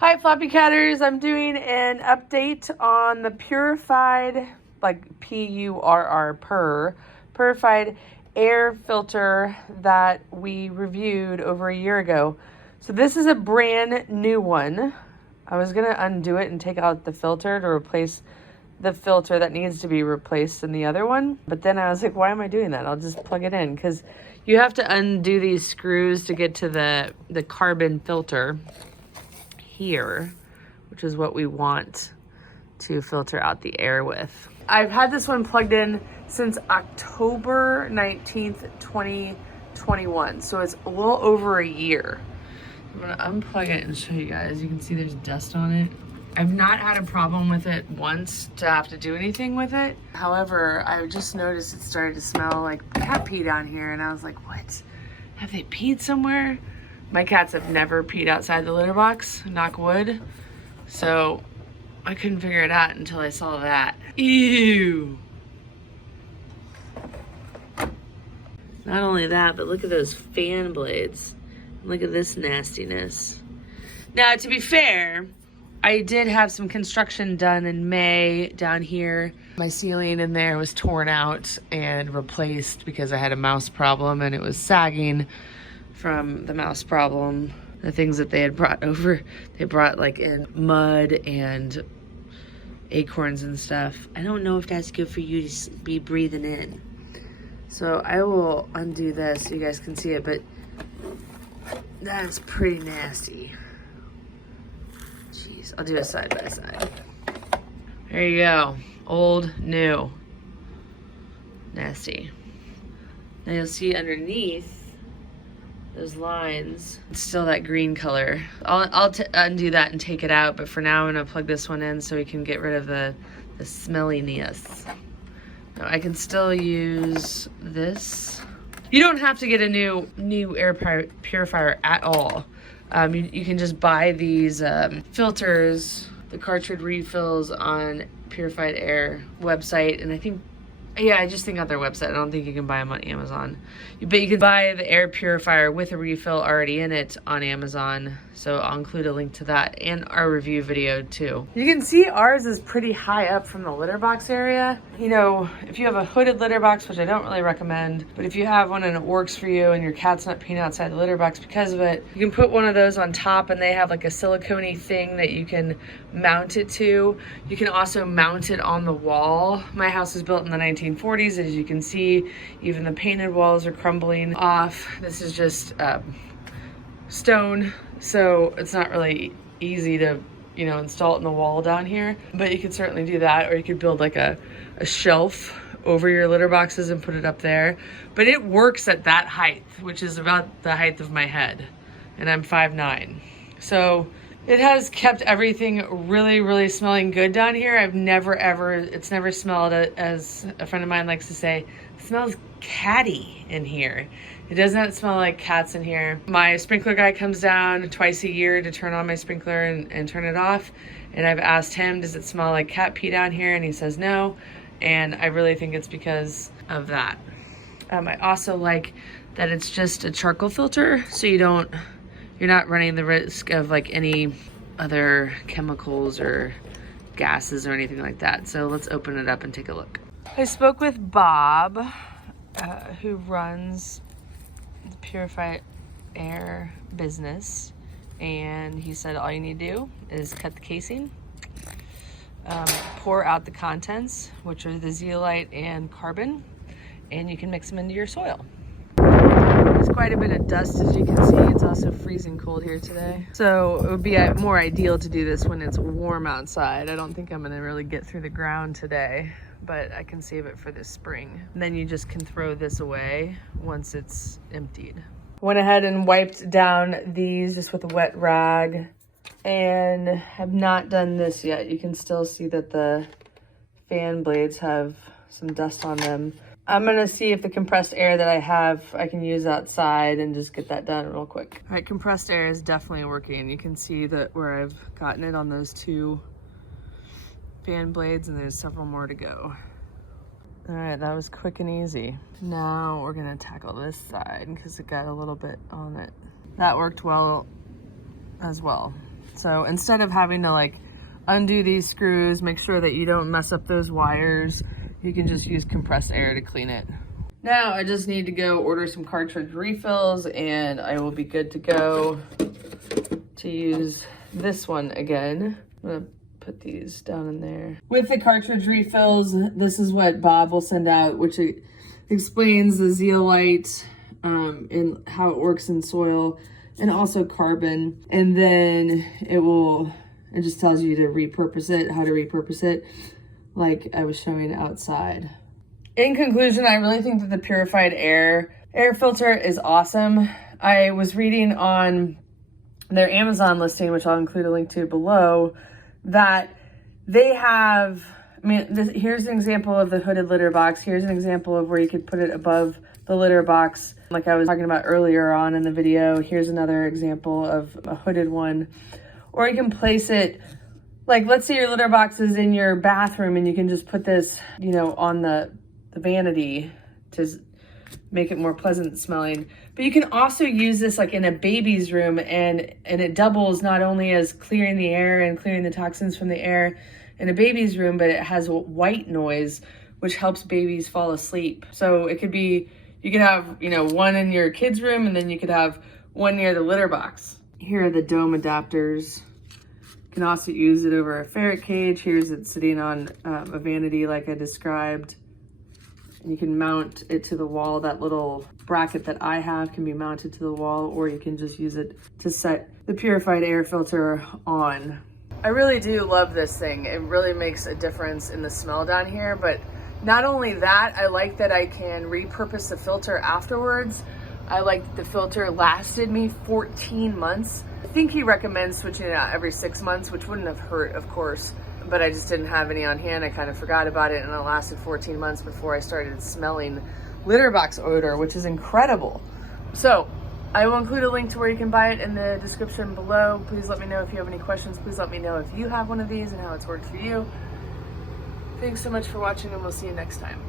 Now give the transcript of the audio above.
Hi Floppy Catters, I'm doing an update on the purified, like P-U-R-R, purified air filter that we reviewed over a year ago. So this is a brand new one. I was gonna undo it and take out the filter to replace the filter that needs to be replaced in the other one. But then I was like, why am I doing that? I'll just plug it in, because you have to undo these screws to get to the carbon filter here, which is what we want to filter out the air with. I've had this one plugged in since October 19th, 2021. So it's a little over a year. I'm gonna unplug it and show you guys. You can see there's dust on it. I've not had a problem with it once to have to do anything with it. However, I just noticed it started to smell like cat pee down here, and I was like, what? Have they peed somewhere? My cats have never peed outside the litter box, knock wood. So I couldn't figure it out until I saw that. Ew. Not only that, but look at those fan blades. Look at this nastiness. Now, to be fair, I did have some construction done in May down here. My ceiling in there was torn out and replaced because I had a mouse problem and it was sagging from the mouse problem. The things that they had brought over, they brought like in mud and acorns and stuff. I don't know if that's good for you to be breathing in. So I will undo this so you guys can see it, but that is pretty nasty. Jeez, I'll do a side by side. There you go, old, new, nasty. Now you'll see underneath those lines, it's still that green color. I'll undo that and take it out, but for now I'm gonna plug this one in so we can get rid of the smelliness. Now I can still use this. You don't have to get a new air purifier at all. You can just buy these filters, the cartridge refills on Purified Air website, and I just think on their website. I don't think you can buy them on Amazon. But you can buy the air purifier with a refill already in it on Amazon. So I'll include a link to that and our review video too. You can see ours is pretty high up from the litter box area. You know, if you have a hooded litter box, which I don't really recommend, but if you have one and it works for you and your cat's not peeing outside the litter box because of it, you can put one of those on top, and they have like a silicone-y thing that you can mount it to. You can also mount it on the wall. My house was built in the 1940s. As you can see, even the painted walls are crumbling off. This is just stone, so it's not really easy to, you know, install it in the wall down here, but you could certainly do that, or you could build like a shelf over your litter boxes and put it up there. But it works at that height, which is about the height of my head, and I'm 5'9". So it has kept everything really, really smelling good down here. It's never smelled, as a friend of mine likes to say, it smells catty in here. It does not smell like cats in here. My sprinkler guy comes down twice a year to turn on my sprinkler and turn it off. And I've asked him, does it smell like cat pee down here? And he says no. And I really think it's because of that. I also like that it's just a charcoal filter, so you're not running the risk of like any other chemicals or gases or anything like that. So let's open it up and take a look. I spoke with Bob, who runs the Purified Air business, and he said all you need to do is cut the casing, pour out the contents, which are the zeolite and carbon, and you can mix them into your soil. There's quite a bit of dust, as you can see. It's also freezing cold here today. So it would be more ideal to do this when it's warm outside. I don't think I'm gonna really get through the ground today, but I can save it for this spring. And then you just can throw this away once it's emptied. Went ahead and wiped down these just with a wet rag, and have not done this yet. You can still see that the fan blades have some dust on them. I'm gonna see if the compressed air that I have, I can use outside and just get that done real quick. All right, compressed air is definitely working. You can see that where I've gotten it on those 2 fan blades, and there's several more to go. All right, that was quick and easy. Now we're gonna tackle this side because it got a little bit on it. That worked well as well. So instead of having to like undo these screws, make sure that you don't mess up those wires, you can just use compressed air to clean it. Now I just need to go order some cartridge refills and I will be good to go to use this one again. I'm gonna put these down in there. With the cartridge refills, this is what Bob will send out, which explains the zeolite and how it works in soil and also carbon. And then it just tells you to repurpose it, how to repurpose it, like I was showing outside. In conclusion, I really think that the purified air filter is awesome. I was reading on their Amazon listing, which I'll include a link to below, that they have, here's an example of the hooded litter box. Here's an example of where you could put it above the litter box, like I was talking about earlier on in the video. Here's another example of a hooded one. Or you can place it, like let's say your litter box is in your bathroom and you can just put this, on the vanity to make it more pleasant smelling. But you can also use this like in a baby's room and it doubles not only as clearing the air and clearing the toxins from the air in a baby's room, but it has white noise, which helps babies fall asleep. So it could be, you could have, one in your kid's room and then you could have one near the litter box. Here are the dome adapters. You can also use it over a ferret cage. Here's it sitting on a vanity like I described. And you can mount it to the wall. That little bracket that I have can be mounted to the wall, or you can just use it to set the purified air filter on. I really do love this thing. It really makes a difference in the smell down here, but not only that, I like that I can repurpose the filter afterwards. I like that the filter lasted me 14 months. I think he recommends switching it out every 6 months, which wouldn't have hurt, of course, but I just didn't have any on hand. I kind of forgot about it, and it lasted 14 months before I started smelling litter box odor, which is incredible. So I will include a link to where you can buy it in the description below. Please let me know if you have any questions. Please let me know if you have one of these and how it's worked for you. Thanks so much for watching, and we'll see you next time.